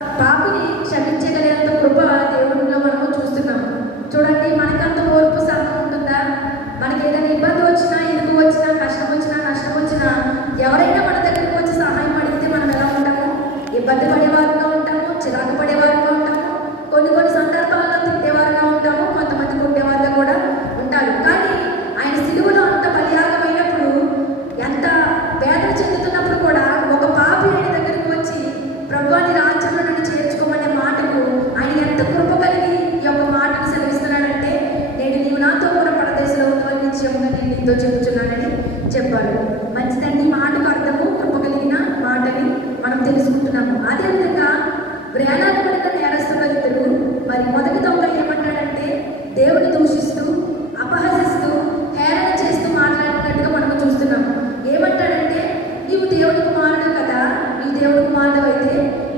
పాపిని క్షమించగలిగేంత కృప దేవుడిలో మనము చూస్తున్నాము. చూడండి, మనకంత ఓర్పు సహనం ఉంటుందా? మనకి ఏదైనా ఇబ్బంది వచ్చినా, ఇరుకు వచ్చినా, కష్టం వచ్చినా, నష్టం వచ్చినా ఎవరైనా మన దగ్గరికి వచ్చి సహాయం అడిగితే మనం ఎలా ఉంటాము? ఇబ్బంది పడేవారుగా ఉంటాము, చిరాకు పడేవారుగా ఉంటాము, కొన్ని సందర్భాల్లో తిట్టేవారుగా ఉంటాము, కొంతమంది కొట్టేవారుగా కూడా ఉంటారు. కానీ ఆయన సిలువలో అంత బలియాగమైనప్పుడు, ఎంత వేదన చెందుతున్నప్పుడు కూడా ఒక పాపి ఆయన దగ్గరికి వచ్చి ప్రభువాని రాజ్యంలో నన్ను చేర్చుకోమనే మాటకు ఆయన ఎంత కృప కలిగి ఈ యొక్క మాటను సెలవిస్తున్నాడంటే, నేను నీవు నాతో కూడా పరదేశంలో ఉందని నిశ్చయంగా నేను నీతో చెబుతున్నానని చెప్పాడు. మంచిదండి, ఈ మాటకు అర్థము కృప కలిగిన మాటని మనం తెలుసుకుంటున్నాము. అదేవిధంగా వ్రేలాది పడిన నేరస్తుల ఇద్దరు మరి మొదటి దొంగ ఏమంటాడంటే, దేవుని దూషిస్తూ అపహసిస్తూ హేళన చేస్తూ మాట్లాడినట్టుగా మనం చూస్తున్నాము. ఏమంటాడంటే, నీవు దేవుని కుమారుడు కదా, నీవు దేవుని కుమారుడు అయితే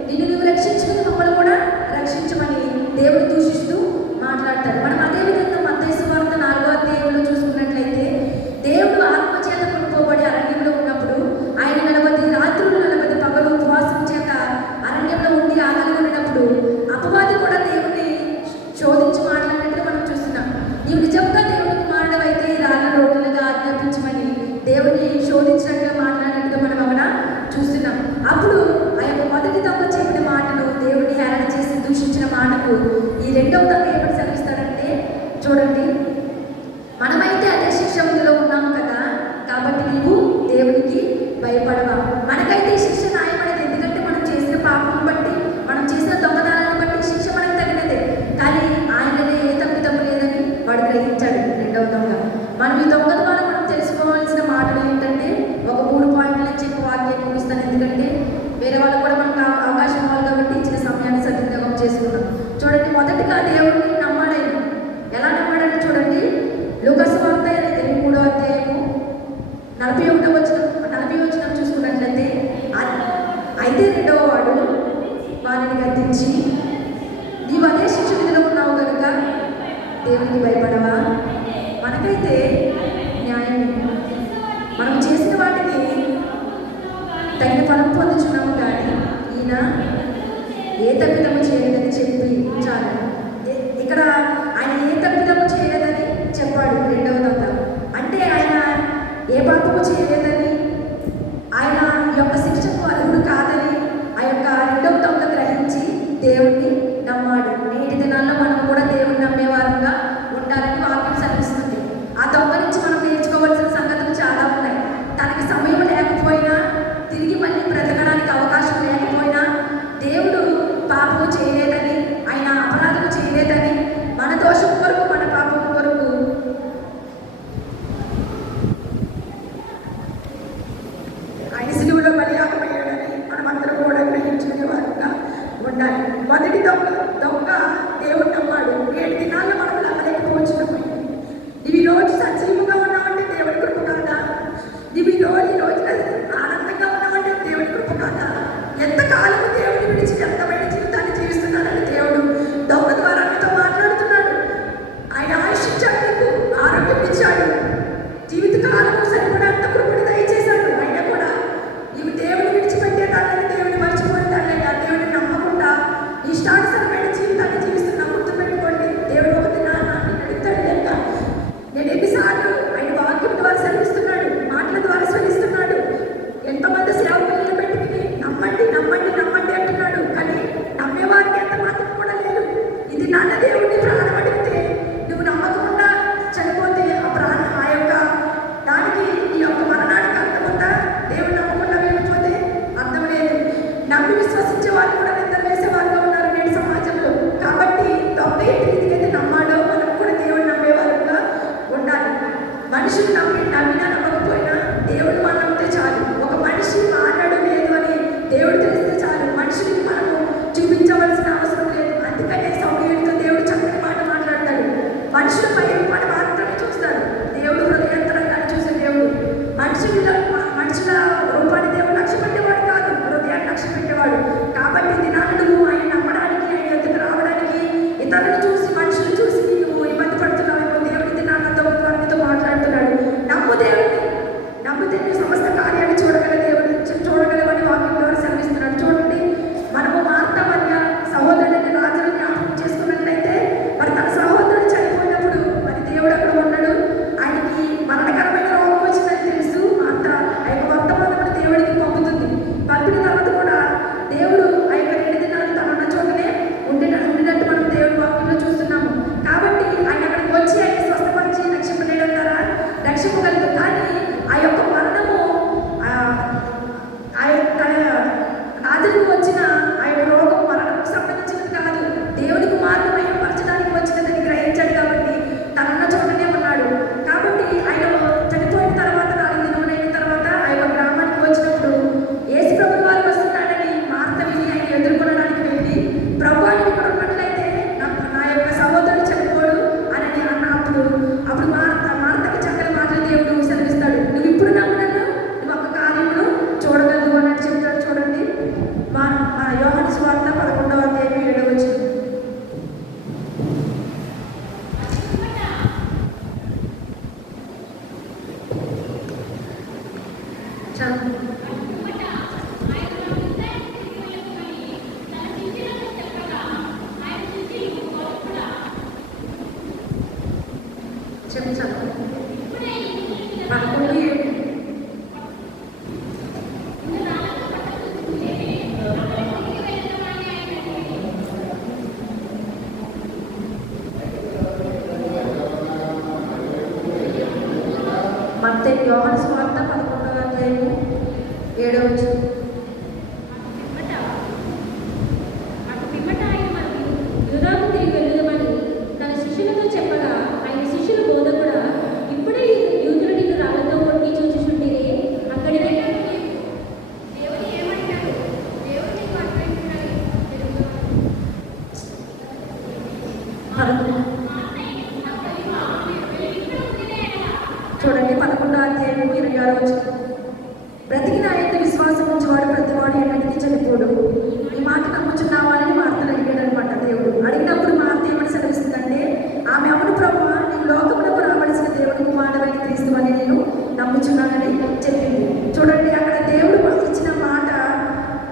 నిన్ను నువ్వు రక్షించుకుని మమ్మల్ని కూడా రక్షించమని దేవుడు దూషిస్తూ మాట్లాడతాడు. మనం అదేవిధంగా మత్తయి సువార్త 4వ అధ్యాయంలో చూసుకున్నట్లయితే, దేవుడు ఆత్మచేత కొనుక్కోబడి అరణ్యంలో ఉన్నప్పుడు ఆయన 40 రాత్రులు 40 పగలు ఉపవాసం చేత అరణ్యంలో ఉండి ఆకలి ఉన్నప్పుడు అపవాది కూడా దేవుడిని శోధించి మాట్లాడినట్టుగా మనం చూస్తున్నాం. నీవు నిజంగా దేవుని కుమారుడు అయితే ఈ రాళ్ళ రోడ్లుగా ఆజ్ఞాపించమని దేవుడిని శోధించినట్టుగా మాట్లాడినట్టుగా మనం అక్కడ చూస్తున్నాం. అప్పుడు ఆ యొక్క మొదటి దొంగ చెప్పిన మాటను, దేవుడిని హేళన చేసి దూషించిన మాటకు ఈ రెండవ దొంగ ఏమని సెలవిస్తాడంటే, చూడండి, మనమైతే అదే శిక్ష విధిలో ఉన్నాము కదా, కాబట్టి నీవు దేవునికి భయపడవా? మనకైతే శిక్ష న్యాయపడేది, ఎందుకంటే మనం చేసిన పాపం బట్టి, మనం చేసిన దొంగతనాన్ని బట్టి శిక్ష మనకు తగినదే. కానీ ఆయననే ఏ తప్పిదమ్ము లేదని వాడు గ్రహించాడు రెండవ దొంగ. మనం ఈ దొంగ ద్వారా మనం తెలుసుకోవాల్సిన మాటలు ఏంటంటే, ఒక 3 పాయింట్ల నుంచి ఎక్కువ వాక్యాన్ని ముగిస్తాను, ఎందుకంటే వేరే వాళ్ళకు కూడా మనకు అవకాశం ఇవ్వాలి కాబట్టి ఇచ్చిన సమయాన్ని సద్వినియోగం చేసుకున్నాం. చూడండి, మొదటిగా దేవుడిని నమ్మాడైన. ఎలా నమ్మాడని చూడండి, లూకా సువార్త 3వ అధ్యాయము 41వ వచనం చూసుకున్నట్లయితే, అయితే రెండవ వాడు వారిని గద్దించి, నీవు అదే శిక్ష విధిలో ఉన్నావు కనుక దేవునికి భయపడవా? మనకైతే న్యాయం, మనం చేసిన వాటికి తగిన ఫలం పొందుచున్నాము, కానీ ఈయన ఏ తప్పిదము చేయలేదని చెప్పి చాలు. ఇక్కడ ఆయన ఏ తప్పిదము చేయలేదని చెప్పాడు రెండవ దొంగ. అంటే ఆయన ఏ పాపము చేయలేదని, ఆయన యొక్క శిక్షకు అర్హుడు కాదని ఆ యొక్క రెండవ దొంగ గ్రహించి దేవుణ్ణి నమ్మాడు. నేటి దినాల్లో మనం కూడా దేవుణ్ణి నమ్మేవారంగా ఉండాలని వాక్యం సెలవిస్తుంది. ఆ దొంగ నుంచి మనం నేర్చుకోవాల్సిన సంగతులు చాలా ఉన్నాయి. తనకి సమయం లేకపోయినా, తిరిగి మళ్ళీ బ్రతకడానికి అవకాశం లేకపోయినా, దేవుడు పాపము చేయలేదని, ఆయన అపరాధము చేయలేదని, మన దోషం కొరకు, మన పాపము కొరకు ఆయన సిలువలో బలియాగమయ్యాడని మనమందరం కూడా గ్రహించుకునే వారుగా ఉండాలి. మొదటి దొంగ దేవుడు నమ్మాడు. 7 దినాల్లో మనం నమ్మలేకపోవచ్చు. ఇవి రోజు సజీవంగా ఉన్నామంటే దేవుడి కృప కాదా? ఇవి ఈ రోజున ఆనందంగా ఉన్నామంటే దేవుడి కృప కాదా? ఎంతకాలము దేవుడిని విడిచి వ్యర్థమైన జీవితాన్ని జీవిస్తున్నానని దేవుడు దొంగ ద్వారా మీతో మాట్లాడుతున్నాడు. ఆయన ఆయుష్ ఇచ్చాడు, నీకు ఆరోగ్యం ఇచ్చాడు, జీవితకాలము సరిపడంత కృపను దయచేశాడు. అయినా కూడా నీవు దేవుడిని విడిచిపెట్టేదాన్ని, దేవుడిని మర్చిపోయేదాన్ని, ఆ దేవుడిని నమ్మకుండా ఇష్టానుసరమైన జీవితాన్ని జీవిస్తున్నా. గుర్తుపెట్టుకోండి, దేవుడు ఒక దినాన నిన్ను అడుగుతాడు లెక్క. నేను ఎన్నిసార్లు ఆయన వాక్యం ద్వారా సెలవిస్తున్నాడు, మాటల ద్వారా సెలవిస్తున్నాడు. ఎంతమంది సేవకులను పెట్టుకుని నమ్మండి నమ్మండి నమ్మండి అంటున్నాడు, కానీ నమ్మేవారికి ఎంత మాత్రం కూడా లేదు. ఇది నాన్న దేవుడిని ప్రాణం అడిగితే నువ్వు నమ్మకుండా చనిపోతే ఆ ప్రాణం, ఆ యొక్క దానికి ఈ యొక్క మరణానికి అర్థం ఉందా? దేవుడు నమ్మకుండా వెళ్ళిపోతే అర్థం లేదు. నమ్మి విశ్వసించే వాళ్ళు కూడా నిద్ర వేసే వాళ్ళు ఉన్నారు నేటి సమాజంలో. కాబట్టి దొంగ ఇంటికి నమ్మాడో మనం కూడా దేవుడు నమ్మేవారుగా ఉండాలి. మనుషులు నమ్మినా నమ్మకపోయినా దేవుడు మనం నమ్మితే చాలు. ఒక మనిషి మాట్లాడు లేదు అని దేవుడు తెలిస్తే చాలు. మనుషులకి మనము చూపించవలసిన అవసరం లేదు. అందుకనే సమూయేలుతో దేవుడు చక్కని మాట మాట్లాడతాడు. మనుషుల పై మాట మాత్రమే చూస్తాడు, దేవుడు హృదయాంతరంగాన్ని చూసే దేవుడు. మనుషుల రూపాన్ని దేవుడు లక్ష్య పెట్టేవాడు కాదు, హృదయాన్ని లక్ష్య పెట్టేవాడు. కాబట్టి దినాన్ని నువ్వు ఆయన నమ్మడానికి, ఆయన ఎదుగు రావడానికి ఇతరులను చూసి, మనుషులు చూసి నువ్వు ఇబ్బంది పడుతున్నావేమో, దేవుడి దినాలతో మాట్లాడుతున్నాడు. 11వ అధ్యాయం 7వ వచనం. క్షమించాలి 11:7. యోహాను సువార్త 11వ అధ్యాయం 7వ వచనం. చూడండి 11వ అధ్యాయం 26వ వచనం. బ్రతికిన ఆయన విశ్వాసం ఉంచేవాడు ప్రతివాడు ఎన్నటికీ చనిపోడు. ఈ మాట నమ్ముచున్నావా అని మార్తను అడిగాడు అనమాట దేవుడు. అడిగినప్పుడు మార్త ఏమని సెలవిస్తుందంటే, ఆమె అవును ప్రభువా, నీవు లోకమునకు రావలసిన దేవుని కుమారుడైన క్రీస్తు అని నేను నమ్ముచున్నానని చెప్పింది. చూడండి అక్కడ దేవుడు ఇచ్చిన మాట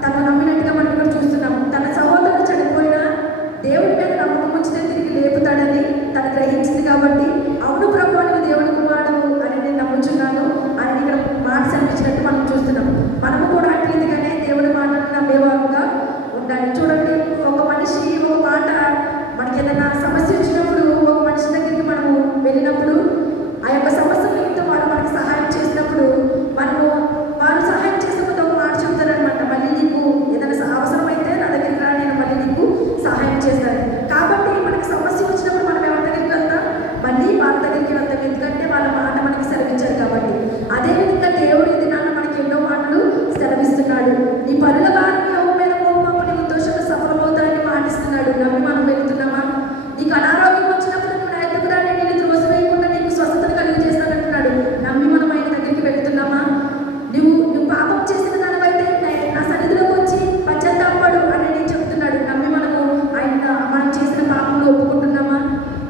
తను నమ్మినట్టుగా మనం కూడా చూస్తున్నాం. తన సహోదరుడు చనిపోయినా దేవుడి మీద నమ్మకం ఉంచితే తిరిగి లేపుతాడని తను గ్రహించింది కాబట్టి, అవును ప్రభువా నువ్వు దేవుని కుమారుడు అని నేను నమ్ముచున్నాను అని ఇక్కడ మాట సెలవిచ్చినట్టు మనం చూస్తున్నాం. మనము కూడా అట్లీదిగానే దేవుడి మాటను నమ్మేవారుగా ఉండాలి. చూడండి ఒక మనిషి ఒక మాట మనకి ఏదైనా సమస్య వచ్చినప్పుడు ఒక మనిషి దగ్గరికి మనము వెళ్ళినప్పుడు ఆ యొక్క సమస్య నిమిత్తం వారు మనకి సహాయం చేసినప్పుడు మనము వారు సహాయం చేసినప్పుడు ఒక మాట చెప్తారనమాట, మళ్ళీ నీకు ఏదైనా అవసరమైతే నా దగ్గరికి రా, నేను మళ్ళీ నీకు సహాయం చేస్తాను. కాబట్టి మనకి సమస్య వచ్చినప్పుడు మనం ఎవరి దగ్గరికి వెళ్తాం? మళ్ళీ వాళ్ళ దగ్గరికి వెళ్తాం, ఎందుకంటే వాళ్ళ మాట మనకి సెలవించారు కాబట్టి. అదేవిధంగా దేవుడు ఈ దినాన్ని మనకి ఎన్నో మాటలు సెలవిస్తున్నాడు. నీ పనుల భారం ఎవరి మీద మోపము, నీ ఉద్దేశంలో సఫలమవుతారని మాటిస్తున్నాడు. నమ్మి మనం వెళ్తున్నామా? నీకు అనారోగ్యం వచ్చినప్పుడు నువ్వు నా ఎదుగురా, నేను త్రోసివేయకుండా నీకు స్వస్థతను కలుగు చేస్తానంటున్నాడు. నమ్మి మనం ఆయన దగ్గరికి వెళ్తున్నామా? నువ్వు పాపం చేసిన దానివైతే నా సన్నిధిలోకి వచ్చి పశ్చాత్తాపడు అని నేను చెప్తున్నాడు. నమ్మి మనం చేసిన పాపంలో ఒప్పుకుంటున్నామా?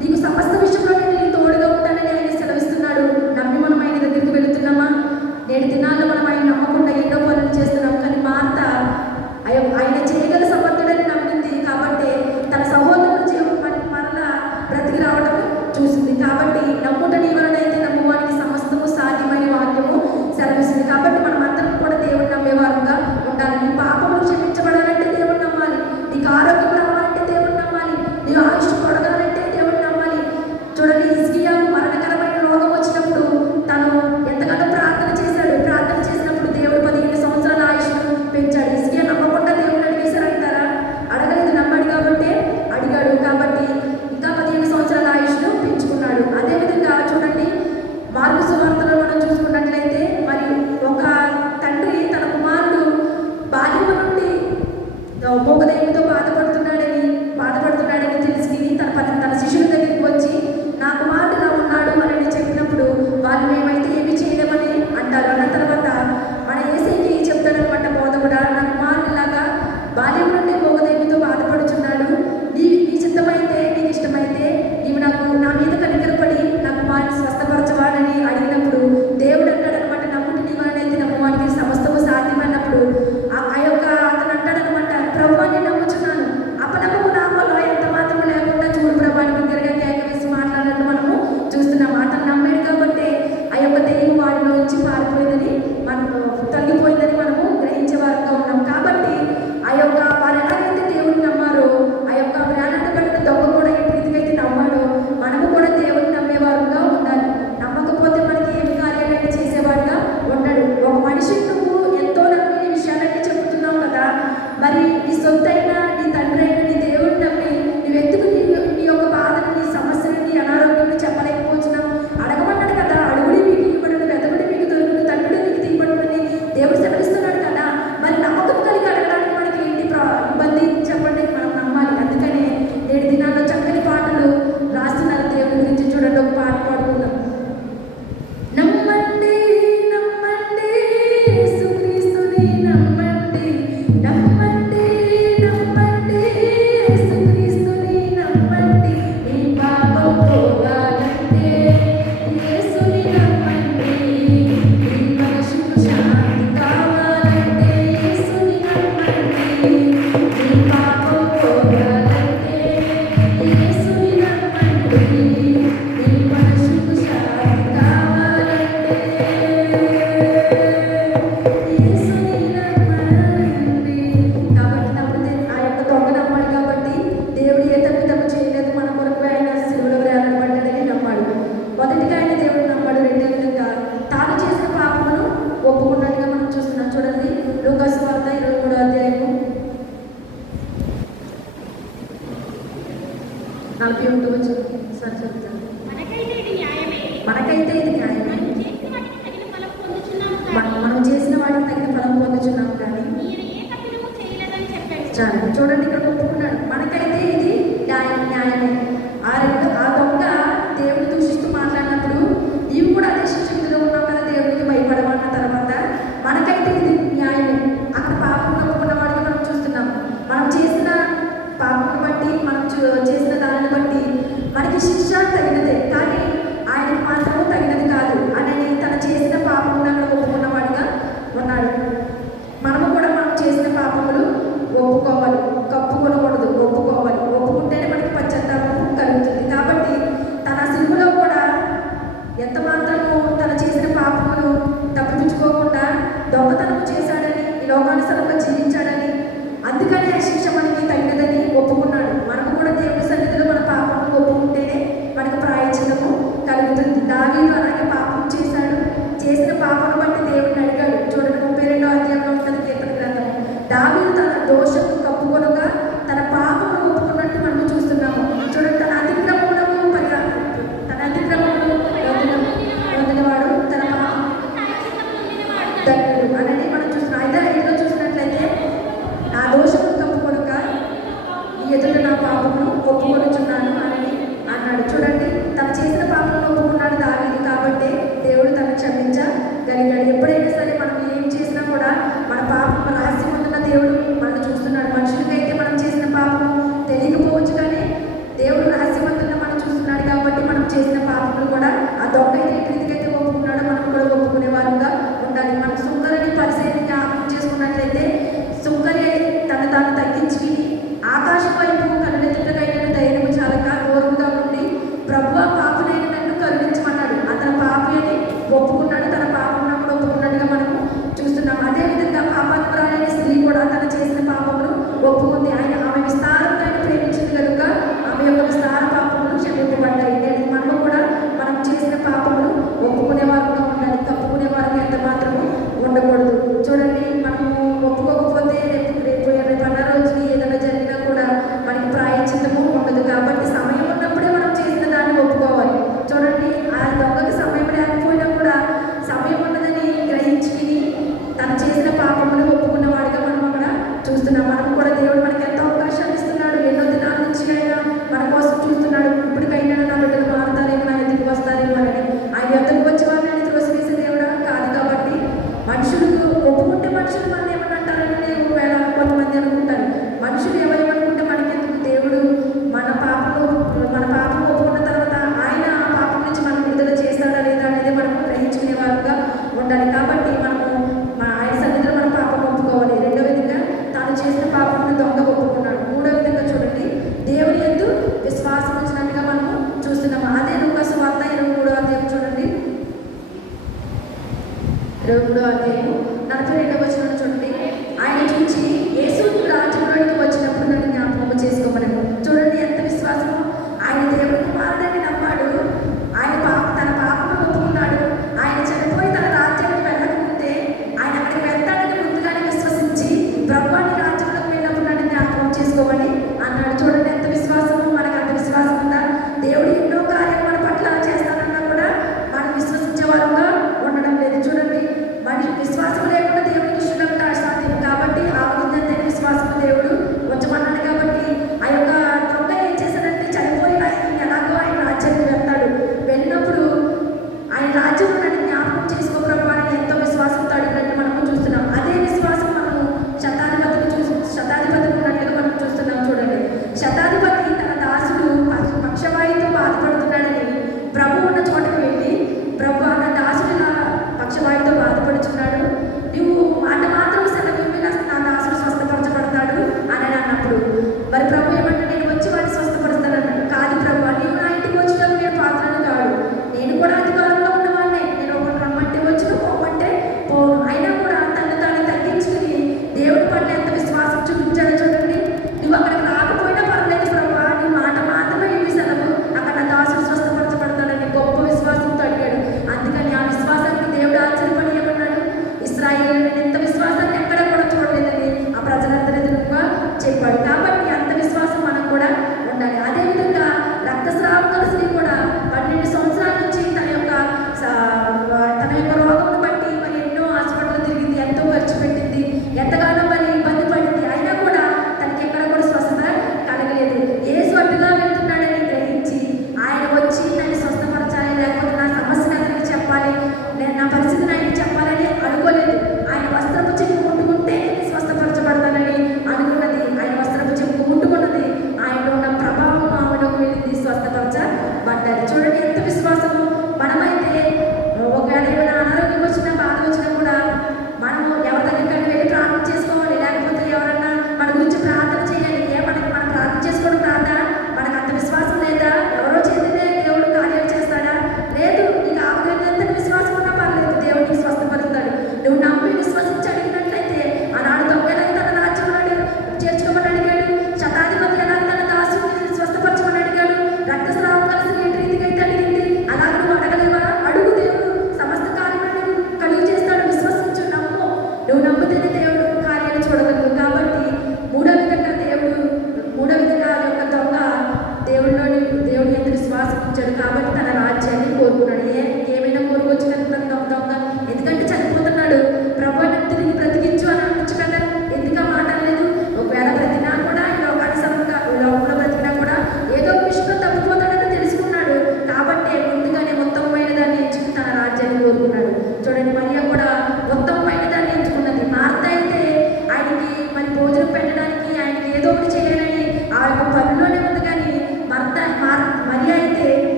నీకు సమస్త విషయంలో నేను తోడుగా ఉంటానని ఆయన సెలవిస్తున్నాడు. నమ్మి మనం ఆయన దగ్గరికి వెళుతున్నామా? నేటి దినాల్లో మనం ఆయన నమ్మకుండా ఎన్నో పనులు చేస్తున్నాం. కానీ మార్త ఆయన చేయగల సమర్థుడని నమ్మింది కాబట్టి తన సహోదరుడు జీవం మరలా బ్రతికి రావడం చూసింది. కాబట్టి నమ్ముట నీ వలనైతే నమ్మువానికి సమస్తము సాధ్యమైన వాక్యము సెలవిస్తుంది. కాబట్టి మనం అందరం కూడా దేవుడు నమ్మేవారుగా ఉండాలి. నీ పాపములు క్షమించబడాలంటే దేవుడు నమ్మాలి. నీకు ఆరోగ్యం రావాలంటే దేవుడు నమ్మాలి. నీ ఆయుష్ పొడగాలంటే దేవుడు నమ్మాలి. చూడండి హిజ్కియా మరణకరమైన రోగం వచ్చినప్పుడు తను ఎంతగానో ప్రార్థన చేశాడు. ప్రార్థన చేసినప్పుడు దేవుడు 15 సంవత్సరాల ఆయుష్ను పెంచాడు. హిజ్కియా నమ్మకుండా దేవుడు అడిగేశారంటారా? అడగలేదు, నమ్మాడు కాబట్టి అడిగాడు. కాబట్టి ఇంకా 15 సంవత్సరాల ఆయుష్ను పెంచుకున్నాడు. అదేవిధంగా చూడండి మార్కు సువార్తలో మనం చూసుకున్నట్లయితే మరి ఒక తండ్రి తన కుమారుడు బాల్యము నుండి మూగదయ్యంతో బాధపడుతున్నాడని తెలిసి తన శిష్యుల దగ్గరికి వచ్చి నా కుమారుడు ఇలా ఉన్నాడు అని చెప్పినప్పుడు వాళ్ళు మేమైతే ఏమి చేయలేమని అంటారు. అన్న తర్వాత మన యేసయ్యకి చెప్తాడనమాట బోధకుడా, నా కుమారుడు ఇలాగా బాల్యం నుండి మూగదయ్యంతో బాధపడుచున్నాడు. నీ చిత్తమైతే నీకు ఇష్టమైతే నీవు నా మీద కనికరపడి నా కుమారుని స్వస్థపరచవాలని అడిగినప్పుడు దేవుడు అంటాడనమాట, నమ్ముటి నీ వలనైతే నమ్మవానికి సమస్తము సాధ్యమన్నప్పుడు అతను అంటాడనమాట, ప్రభువా నేను నమ్ముచున్నాను, అపనమ్మకు నా వల్ల ఎంత 41 వచ్చిన సార్ చెప్తాను. మనకైతే ఇది న్యాయమే. మనకైతే ఇది న్యాయమే. మనం చేసిన వాటికి తగిన ఫలం పొందుచున్నాం కానీ చాలు. చూడండి ఇక్కడ ఒప్పుకున్నాడు, మనకైతే ఇది న్యాయమే. ఆ దొంగ దేవుని దూషిస్తూ మాట్లాడినప్పుడు ఇవి కూడా అదే శిక్ష విధిలో ఉన్నాం కదా, దేవునికి భయపడమన్న తర్వాత మనకైతే ఇది న్యాయమే. అక్కడ పాపం ఒప్పుకున్న వాడిని మనం చూస్తున్నాం. మనం చేసిన పాపం బట్టి, మనం చేసిన దానిని బట్టి మనకి శిక్ష తగినదే, కానీ ఆయనకు మాత్రం తగినది కాదు అని తను చేసిన పాపం అక్కడ ఒప్పుకున్నవాడిగా ఉన్నాడు. మనము కూడా మనం చేసిన పాపములు ఒప్పుకోవాలి, కప్పుకొనకూడదు, ఒప్పుకోవాలి. ఒప్పుకుంటేనే మనకి పశ్చాత్తాపం కలుగుతుంది. కాబట్టి తన సిలువలో కూడా ఎంత మాత్రము తను చేసిన పాపమును తప్పించుకోకుండా దొంగతనం చేశాడని, ఈ లోకానుసారంగా జీవించాడని, అందుకని ఆ శిక్ష మనకి తగినదని ఒప్పుకున్నాడు. మనము కూడా దేవుని సన్నిధిలో మన పాపమును ఒప్పుకుంటేనే మనకు ప్రాయశ్చిత్తము కలుగుతుంది. దావీదు అలాగే పాపం చేశాడు. చేసిన పాపను బట్టి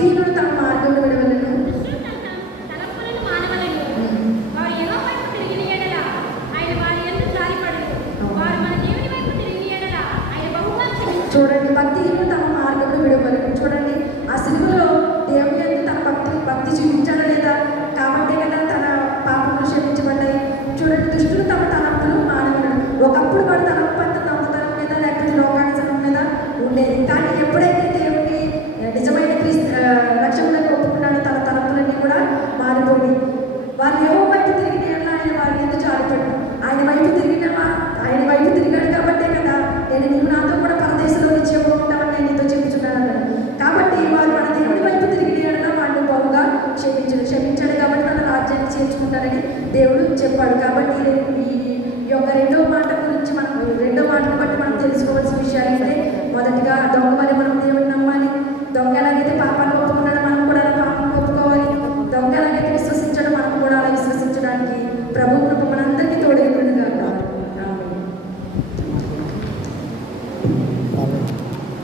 భక్తిహీనుడు తన మార్గంలో విడవలను. తలంపులను మానవలను వారు యెహోవా వైపు తిరిగిన యెడల ఆయన వారి యందు జాలిపడును. వారు మన దేవుని వైపు తిరిగిన యెడల ఆయన బహుగా క్షమించును. చూడండి, భక్తిహీనుడు తన మార్గంలో విడవలను. చూడండి, ఆ సిలువలో దేవుని యందు తన భక్తి చూపించాడా లేదా? కాబట్టే కదా తన పాపములు క్షమించబడ్డాయి. చూడండి, దుష్టులు తమ తలంపులు మానవులు. ఒకప్పుడు వాడు తలంపు అంత దొంగతనం మీద లేకపోతే లోకానుసరం మీద ఉండేది. కానీ ఎప్పుడైతే దేవుని నిజమైన రక్షకులను ఒప్పుకున్నాడో తన తలంపులన్నీ కూడా మారిపోయి వారు యెహోవా వైపు తిరిగిన యెడల ఆయన వారి మీద జాలిపడు. ఆయన వైపు తిరిగాడు కాబట్టే కదా నీవు నాతో కూడా పరదేశంలో నిత్యంగా ఉంటామని నేను నీతో చెప్తున్నాను అన్నాడు. కాబట్టి వారు మన దేవుని వైపు తిరిగిన యెడల వాడిని బహుగా క్షమించాడు కాబట్టి తన రాజ్యాన్ని చేర్చుకుంటారని దేవుడు చెప్పాడు. కాబట్టి ఈ యొక్క రెండో మాటను బట్టి మనం తెలుసుకోవాల్సిన విషయాలు అంటే మొదటిగా దొంగ వలె మనం